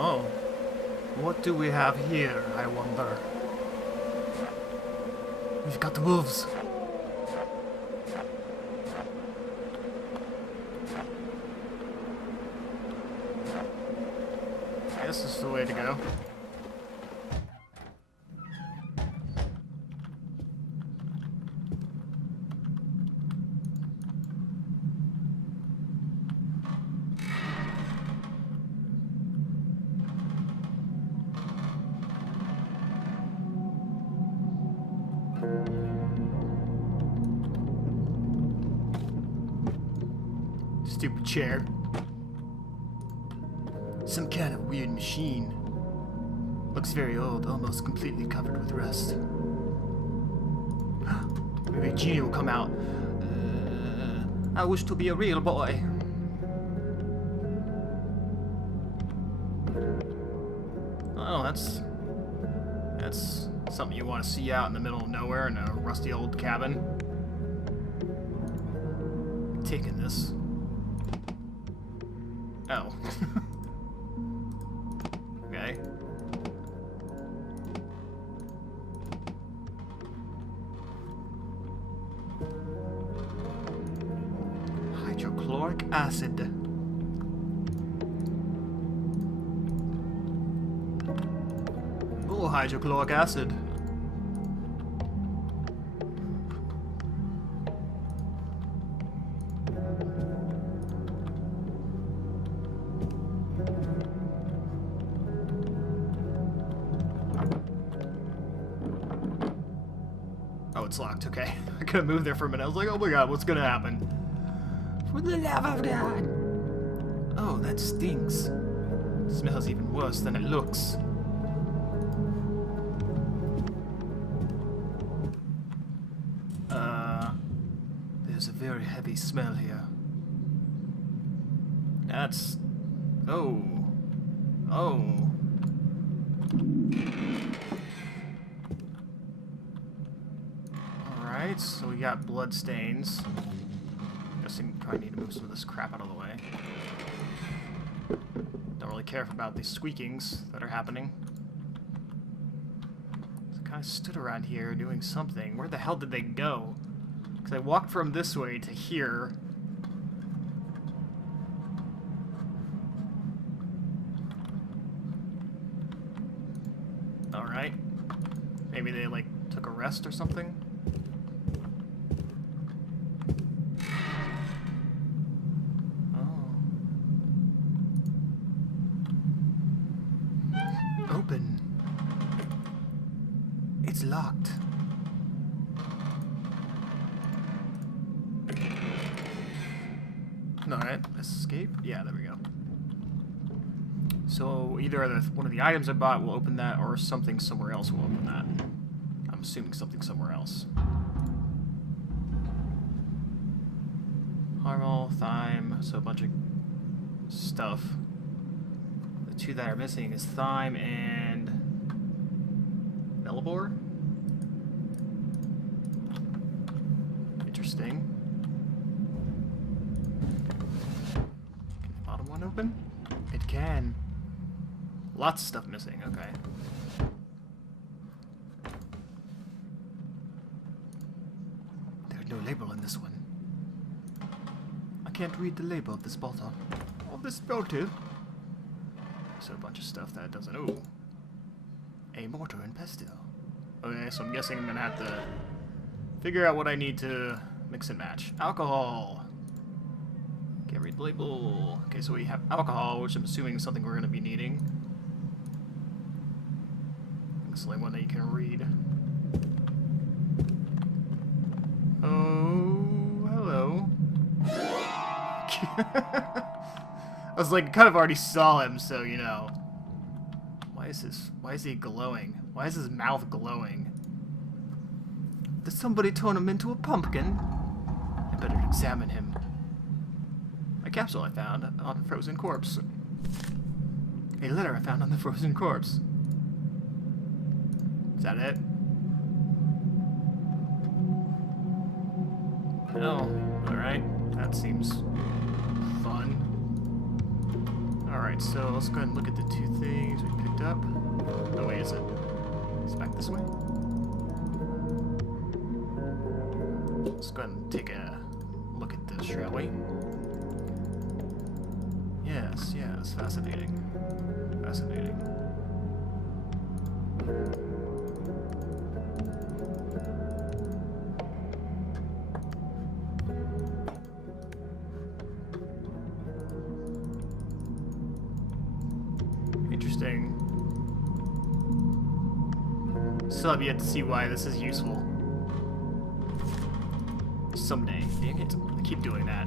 Oh. What do we have here, I wonder? We've got the wolves. This is the way to go. Stupid chair. Some kind of weird machine. Looks very old, almost completely covered with rust. Maybe a genie will come out. I wish to be a real boy. Oh, that's something you want to see out in the middle of nowhere in a rusty old cabin. Taking this. Oh. Okay. Hydrochloric acid. Oh, hydrochloric acid. Oh, it's locked, okay. I could've moved there for a minute. I was like, oh my god, what's gonna happen? For the love of God! Oh, that stinks. It smells even worse than it looks. There's a very heavy smell here. That's... Oh. Oh. Alright, so we got blood stains. Guessing we probably need to move some of this crap out of the way. Don't really care about these squeakings that are happening. So I kind of stood around here doing something. Where the hell did they go? Because I walked from this way to here. Alright. Maybe they, like, took a rest or something? Open. It's locked. Alright, escape? Yeah, there we go. So either one of the items I bought will open that, or something somewhere else will open that. I'm assuming something somewhere else. Harmal, thyme, so a bunch of stuff. The two that are missing is thyme and Bellabor. Interesting. Can the bottom one open? It can. Lots of stuff missing, okay. There's no label on this one. I can't read the label of this bottle. Of this bottle? So a bunch of stuff that doesn't... Oh. A mortar and pestle. Okay, so I'm guessing I'm gonna have to figure out what I need to mix and match. Alcohol. Can't read the label. Okay, so we have alcohol, which I'm assuming is something we're gonna be needing. It's the only one that you can read. Oh, hello. I was like, kind of already saw him, so you know. Why is he glowing? Why is his mouth glowing? Did somebody turn him into a pumpkin? I better examine him. A capsule I found on a frozen corpse. A letter I found on the frozen corpse. Is that it? Oh, alright. That seems fun. Alright. Alright, so let's go ahead and look at the two things we picked up. Oh wait, is it? It's back this way? Let's go ahead and take a look at this, shall we? Yes, yes, fascinating. Fascinating. Interesting. Still have yet to see why this is useful. Someday. Dang it. I keep doing that.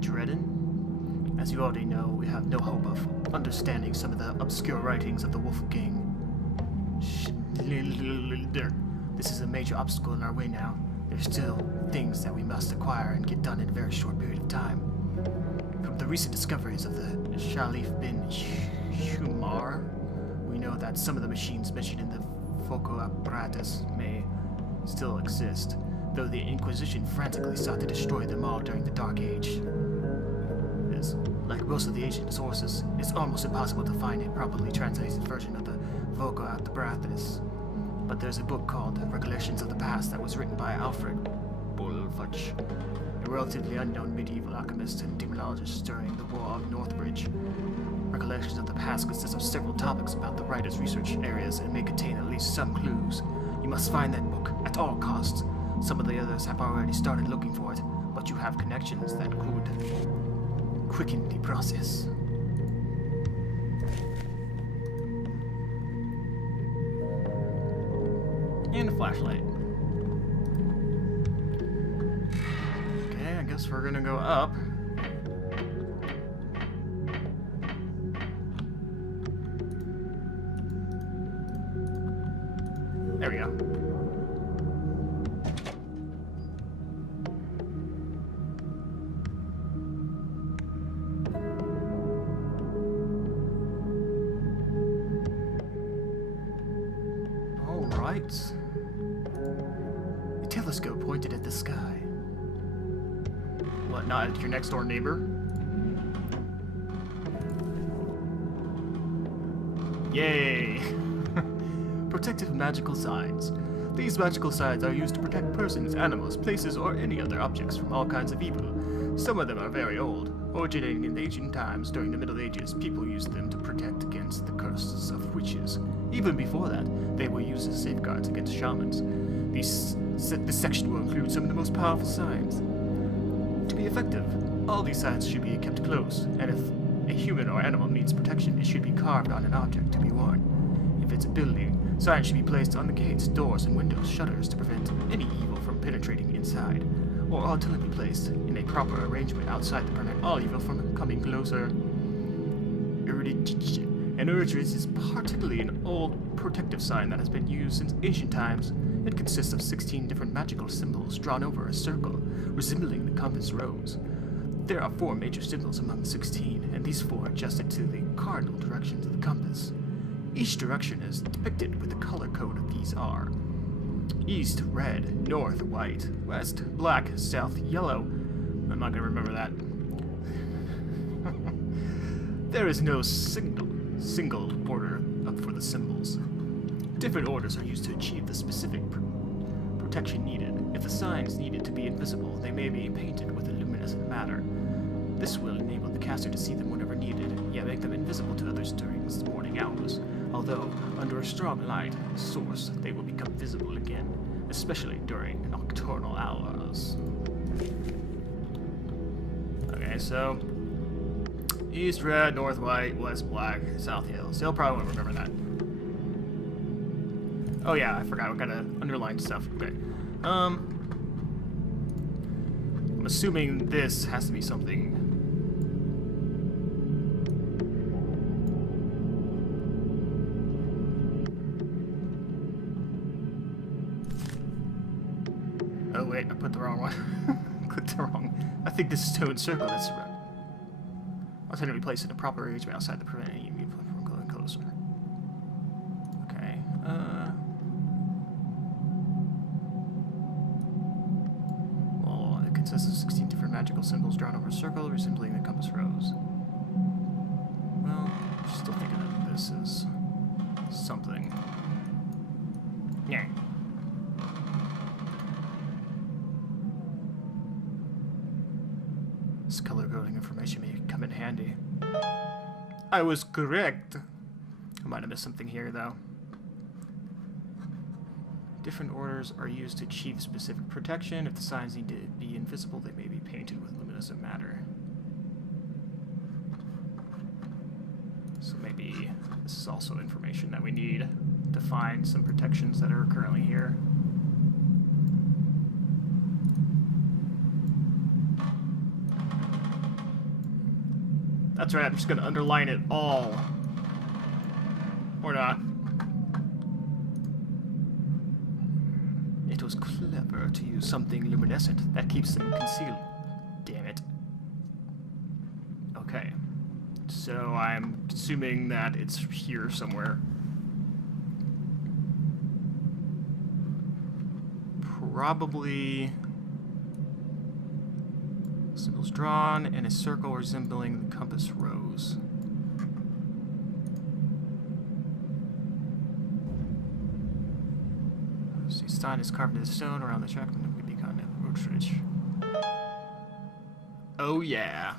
Dredden? As you already know, we have no hope of understanding some of the obscure writings of the Wolfgang. This is a major obstacle in our way now. There's still things that we must acquire and get done in a very short period of time. From the recent discoveries of the Shalif bin Shumar, we know that some of the machines mentioned in the Foco apparatus may still exist, though the Inquisition frantically sought to destroy them all during the Dark Age. Like most of the ancient sources, it's almost impossible to find a properly translated version of the Foco apparatus. But there's a book called Recollections of the Past that was written by Alfred Bulfach, a relatively unknown medieval alchemist and demonologist during the War of Northbridge. Recollections of the Past consists of several topics about the writer's research areas and may contain at least some clues. You must find that book at all costs. Some of the others have already started looking for it, but you have connections that could quicken the process. And a flashlight. Okay, I guess we're gonna go up. There we go. All right. A telescope pointed at the sky. What, not at your next door neighbor? Yay! Protective magical signs. These magical signs are used to protect persons, animals, places, or any other objects from all kinds of evil. Some of them are very old. Originating in ancient times, during the Middle Ages, people used them to protect against the curses of witches. Even before that, they were used as safeguards against shamans. This section will include some of the most powerful signs. To be effective, all these signs should be kept close, and if a human or animal needs protection, it should be carved on an object to be worn. If it's a building, signs should be placed on the gates, doors, and windows, shutters to prevent any evil from penetrating inside, or alternately placed in a proper arrangement outside to prevent all evil from coming closer. An urgence is particularly an old protective sign that has been used since ancient times. It consists of 16 different magical symbols drawn over a circle, resembling the compass rose. There are 4 major symbols among the 16, and these 4 adjusted to the cardinal directions of the compass. Each direction is depicted with the color code of these are: east, red; north, white; west, black; south, yellow. I'm not gonna remember that. There is no single order for the symbols. Different orders are used to achieve the specific protection needed. If the signs needed to be invisible, they may be painted with a luminescent matter. This will enable the caster to see them whenever needed, yet make them invisible to others during the morning hours. Although, under a strong light source, they will become visible again, especially during nocturnal hours. Okay, so east red, north white, west black, south yellow. Still probably won't remember that. Oh yeah, I forgot. We gotta underline stuff. Okay. I'm assuming this has to be something. Oh wait, I put the wrong one. Clicked the wrong. I think this stone circle that's right. Alternatively placed in a proper arrangement outside to prevent any evil from going closer. Okay. Well, consists of 16 different magical symbols drawn over a circle resembling the compass rose. Well, I'm still thinking that this is something. Yeah. This color coding information may come in handy. I was correct. I might have missed something here, though. Different orders are used to achieve specific protection. If the signs need to be invisible, they may be painted with luminescent matter. So maybe this is also information that we need to find some protections that are currently here. That's right, I'm just going to underline it all. Or not. It was clever to use something luminescent that keeps them concealed. Damn it. Okay. So I'm assuming that it's here somewhere. Probably symbols drawn in a circle resembling the compass rose. See, sign is carved into the stone around the track and would be kind of roach. Oh yeah.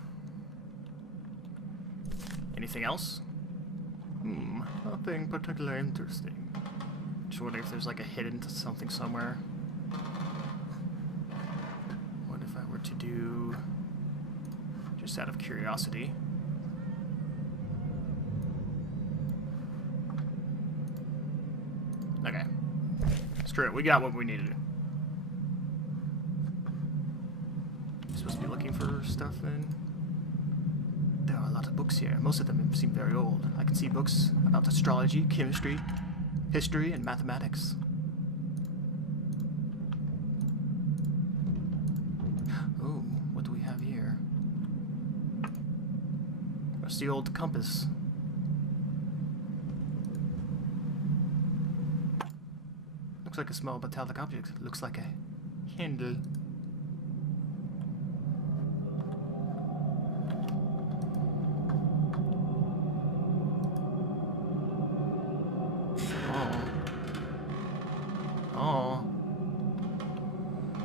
Anything else? Nothing particularly interesting. Just wondering if there's like a hidden to something somewhere. What if I were to do, just out of curiosity? Okay. Screw it, we got what we needed. You're supposed to be looking for stuff then? There are a lot of books here. Most of them seem very old. I can see books about astrology, chemistry, history, and mathematics. Oh, what do we have here? That's the old compass. Looks like a small metallic object. Looks like a handle.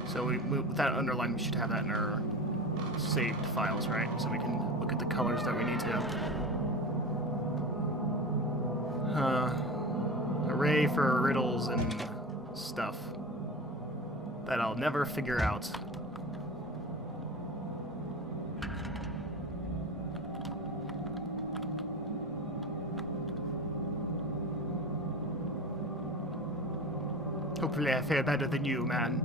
So with that underline, we should have that in our saved files, right? So we can look at the colors that we need to. Array for riddles and stuff that I'll never figure out. Hopefully I fare better than you, man.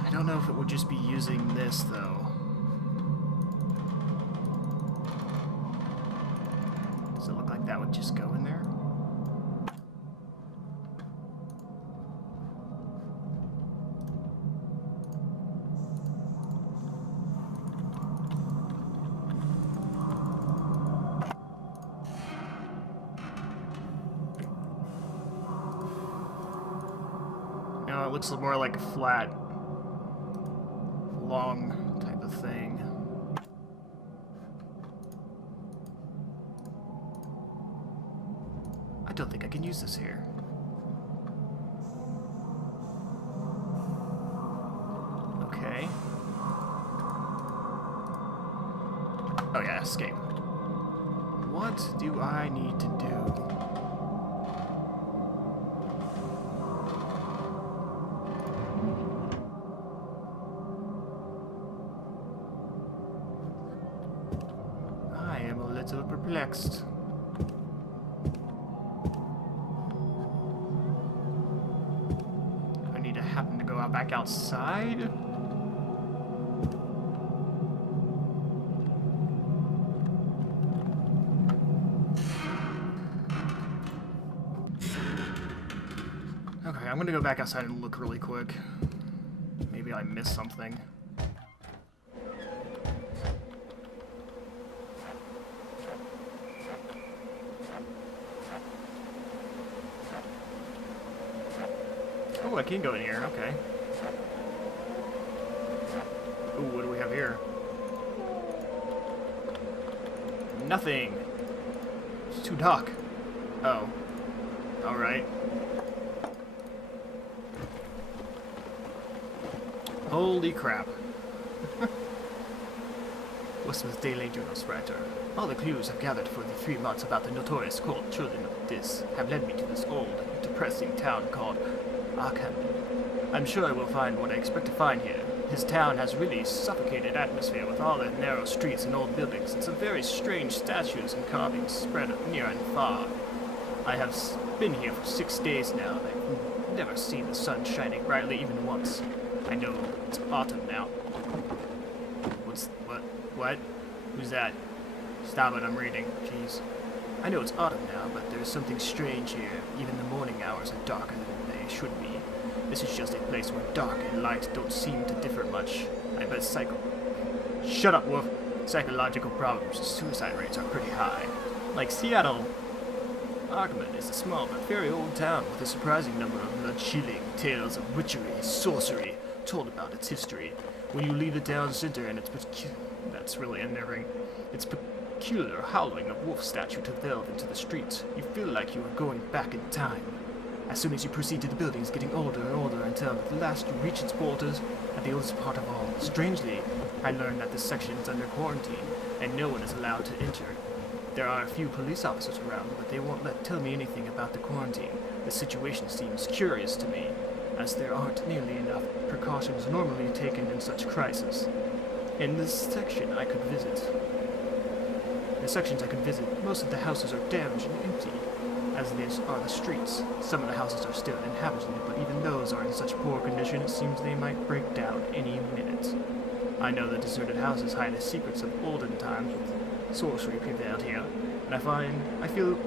I don't know if it would just be using this, though. Does it look like that would just go in there? No, it looks more like a flat, long type of thing. I don't think I can use this here. Okay. Oh yeah, escape. What do I need to do? I am a little perplexed. I need to happen to go out back outside. Okay, I'm gonna go back outside and look really quick. Maybe I missed something. I can go in here. Okay. Ooh, what do we have here? Nothing. It's too dark. Oh. Alright. Holy crap. Westman's Daily Journal's writer. All the clues I've gathered for the 3 months about the notorious cult Children of Dis have led me to this old, depressing town called Arkham. I'm sure I will find what I expect to find here. His town has really suffocated atmosphere with all the narrow streets and old buildings and some very strange statues and carvings spread near and far. I have been here for 6 days now, and I've never seen the sun shining brightly even once. I know it's autumn now. What? Who's that? Stop it, I'm reading. Jeez. I know it's autumn now, but there's something strange here. Even the morning hours are darker than they should be. This is just a place where dark and light don't seem to differ much. I bet Shut up, Wolf. Psychological problems and suicide rates are pretty high. Like Seattle. Arkham is a small but very old town with a surprising number of blood-chilling tales of witchery, sorcery, told about its history. When you leave the town center and that's really unnerving. Its peculiar howling of wolf statue to delve into the streets, you feel like you are going back in time. As soon as you proceed to the buildings, getting older and older until at last you reach its borders, at the oldest part of all. Strangely, I learned that this section is under quarantine, and no one is allowed to enter. There are a few police officers around, but they won't tell me anything about the quarantine. The situation seems curious to me, as there aren't nearly enough precautions normally taken in such crises. In this section I could visit. The sections I could visit, most of the houses are damaged and empty, as these are the streets. Some of the houses are still inhabited, but even those are in such poor condition it seems they might break down any minute. I know the deserted houses hide the secrets of olden times with sorcery prevailed here, and I feel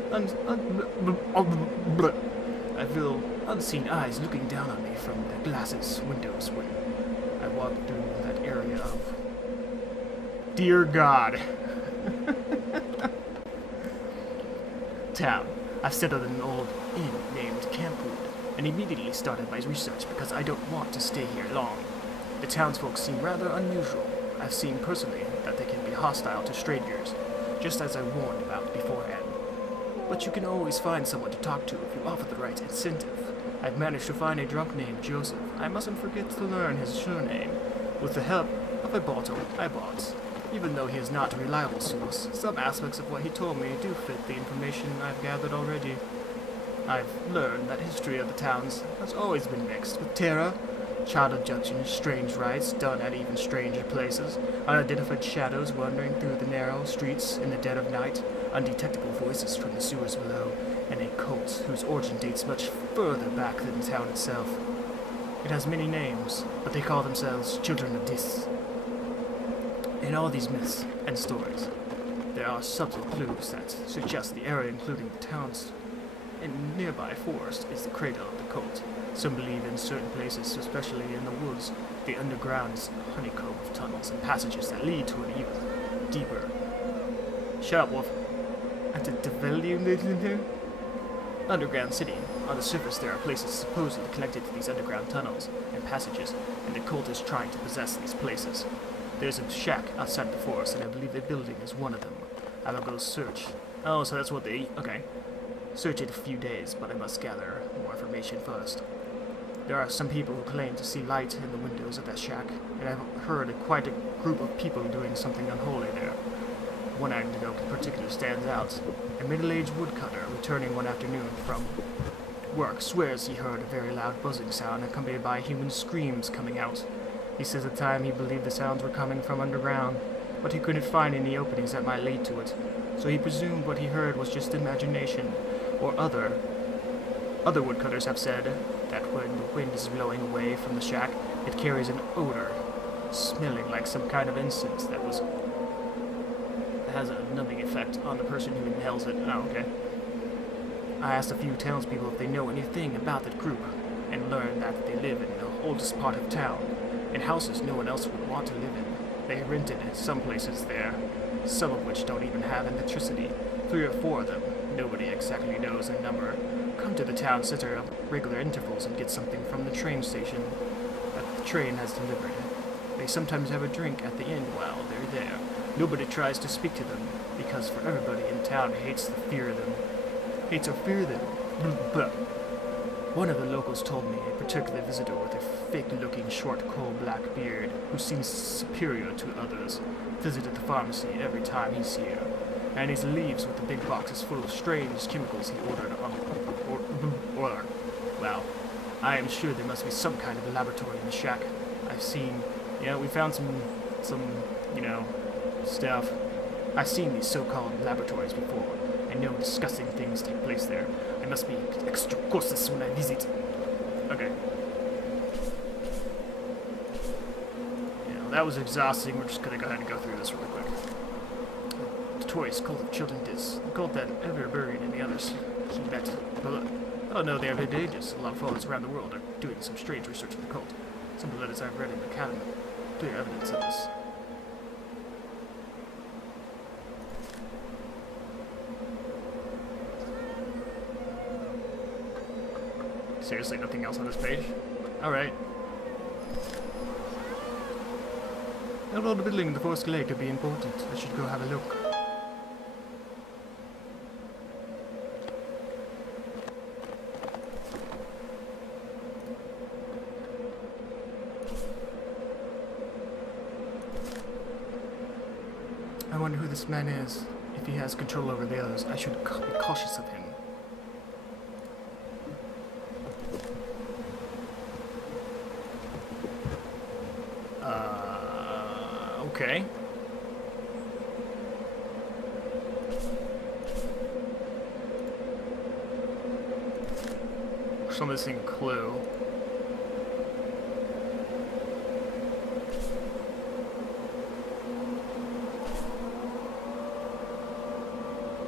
unseen eyes looking down on me from the glasses windows when I walk through that area of... Dear God. Town. I've settled in an old inn named Campwood, and immediately started my research because I don't want to stay here long. The townsfolk seem rather unusual. I've seen personally that they can be hostile to strangers, just as I warned about beforehand. But you can always find someone to talk to if you offer the right incentive. I've managed to find a drunk named Joseph. I mustn't forget to learn his surname. With the help of a bottle I bought. Even though he is not a reliable source, some aspects of what he told me do fit the information I've gathered already. I've learned that history of the towns has always been mixed with terror, child abductions, strange rites done at even stranger places, unidentified shadows wandering through the narrow streets in the dead of night, undetectable voices from the sewers below, and a cult whose origin dates much further back than the town itself. It has many names, but they call themselves Children of Dis. In all these myths and stories, there are subtle clues that suggest the area including the towns and nearby forest is the cradle of the cult. Some believe in certain places, especially in the woods, the underground is a honeycomb of tunnels and passages that lead to an even deeper... Shut up, Wolf. Underground city. On the surface there are places supposedly connected to these underground tunnels and passages, and the cult is trying to possess these places. There's a shack outside the forest, and I believe the building is one of them. I will go search. Oh, so that's what they... Okay. Search it a few days, but I must gather more information first. There are some people who claim to see light in the windows of that shack, and I've heard quite a group of people doing something unholy there. One anecdote in particular stands out. A middle-aged woodcutter returning one afternoon from work swears he heard a very loud buzzing sound accompanied by human screams coming out. He says at the time he believed the sounds were coming from underground, but he couldn't find any openings that might lead to it, so he presumed what he heard was just imagination, or other woodcutters have said that when the wind is blowing away from the shack, it carries an odor, smelling like some kind of incense that has a numbing effect on the person who inhales it. Oh, okay. I asked a few townspeople if they know anything about that group, and learned that they live in the oldest part of town, in houses no one else would want to live in. They rented some places there, some of which don't even have electricity. 3 or 4 of them, nobody exactly knows their number, come to the town center at regular intervals and get something from the train station that the train has delivered. They sometimes have a drink at the inn while they're there. Nobody tries to speak to them, because for everybody in town hates or fear them. Blah. One of the locals told me a particular visitor with a fake-looking short coal-black beard, who seems superior to others, visited the pharmacy every time he's here, and he leaves with the big boxes full of strange chemicals he ordered order. Well, I am sure there must be some kind of laboratory in the shack. I've seen, we found some, stuff. I've seen these so-called laboratories before. I know disgusting things take place there. I must be extra cautious when I visit. Okay. That was exhausting. We're just gonna go ahead and go through this really quick. Notorious cult of children dis. A cult that ever buried in the others. He met. I don't know, they have hidden ages. A lot of followers around the world are doing some strange research on the cult. Some of the letters I've read in the academy. Clear evidence of this. Seriously, nothing else on this page? Alright. That old building in the Forest Lake could be important. I should go have a look. I wonder who this man is. If he has control over the others, I should be cautious of him. Okay. Some missing clue.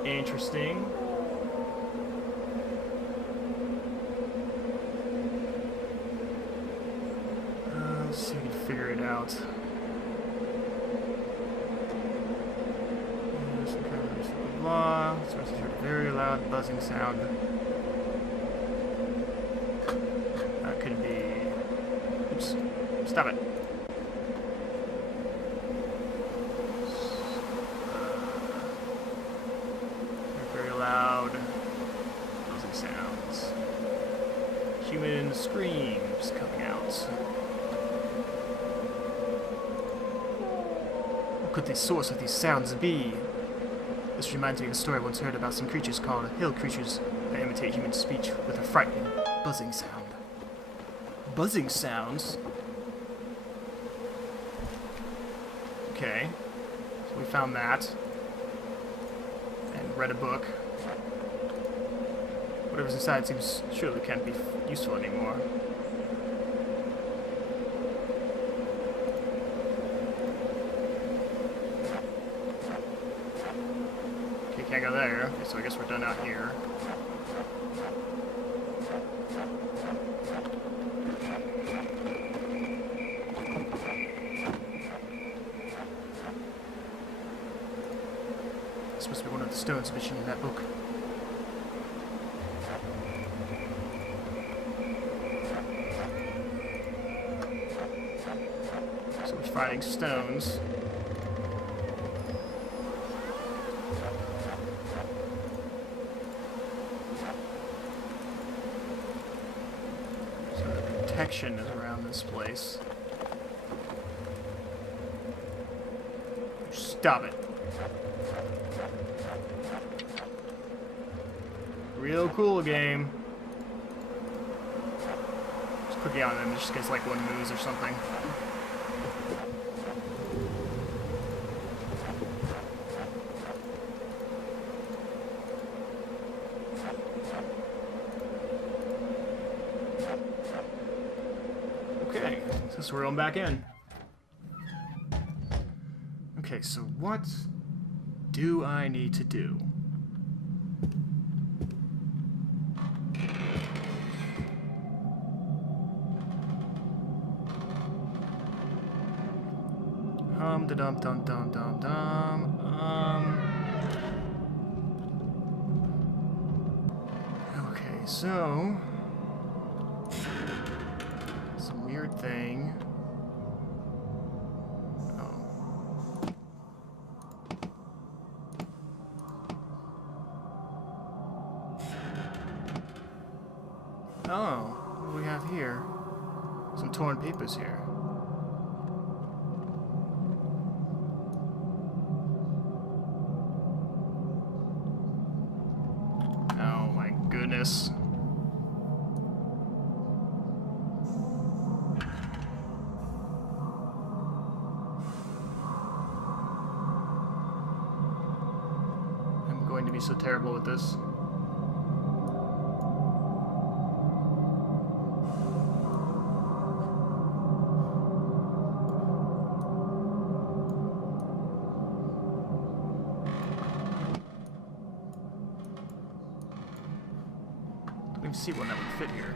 Interesting. Let's see if we can figure it out. Blah. Starts to hear a very loud buzzing sound. That could be. Oops. Stop it. Very loud buzzing sounds. Human screams coming out. What could the source of these sounds be? This reminds me of a story I once heard about some creatures called hill creatures that imitate human speech with a frightening buzzing sound. Buzzing sounds? Okay. So we found that. And read a book. Whatever's inside seems surely can't be useful anymore. Can't go there, okay, so I guess we're done out here. This must be one of the stones mentioned in that book. So we're finding stones. Protection is around this place. Stop it. Real cool game. Just click on them just in case like one moves or something. Okay, so we're going back in. Okay, so what do I need to do? Dum dum dum dum dum. Okay, so some weird thing. Oh, what do we have here? Some torn papers here. Oh my goodness. I'm going to be so terrible with this. Let me see one that would fit here.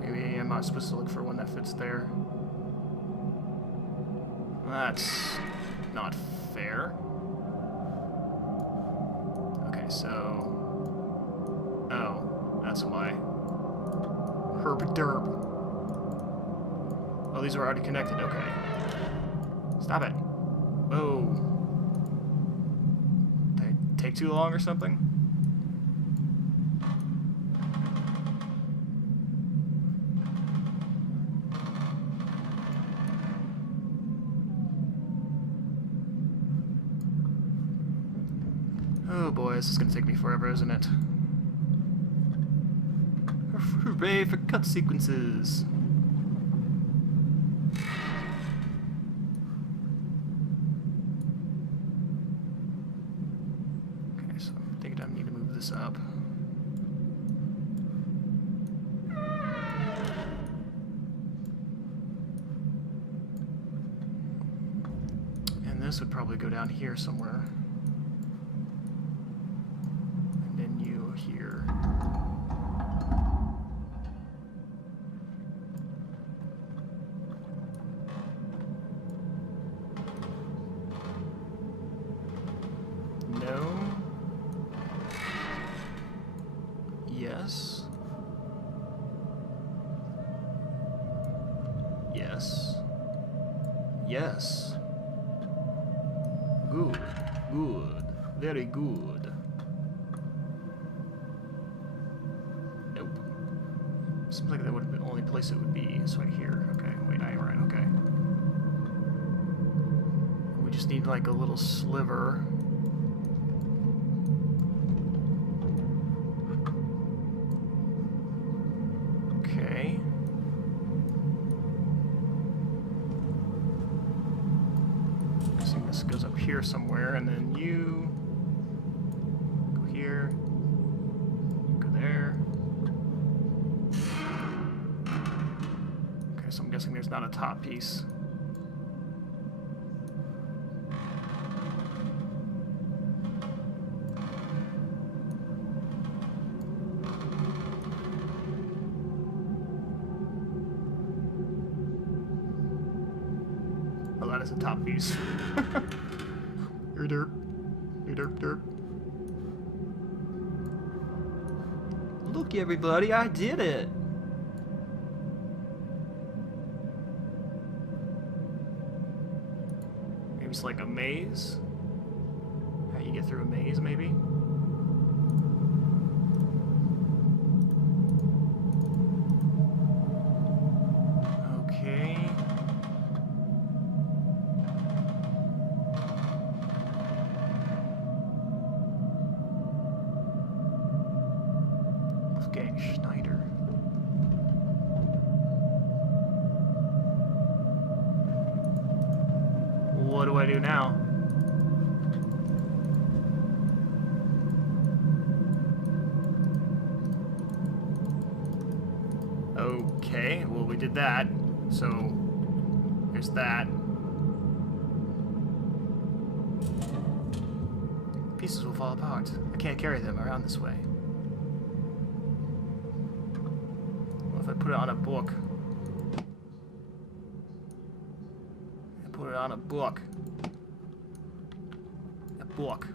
Maybe I'm not supposed to look for one that fits there. That's not fair. Okay, so... Oh, that's why. Herb derp. Oh, these are already connected, okay. Stop it. Whoa. Did I take too long or something? Oh boy, this is gonna take me forever, isn't it? Hooray for cut sequences! Okay, so I'm thinking I need to move this up. And this would probably go down here somewhere. Here. No. Yes. Yes. Yes. Good. Good. Very good. Seems like that would be the only place it would be. It's right here. Okay, wait, I am right, okay. We just need like a little sliver. Okay. Guessing this goes up here somewhere, and then you go here, go there. So I'm guessing there's not a top piece. Oh, that is a top piece. Derp. Derp. Look, everybody, I did it! It's like a maze. How you get through a maze, maybe? Okay. Wolfgang Schneider. What do I do now? Okay, well we did that, so there's that. Pieces will fall apart. I can't carry them around this way. What if I put it on a book? Put it on a book. book.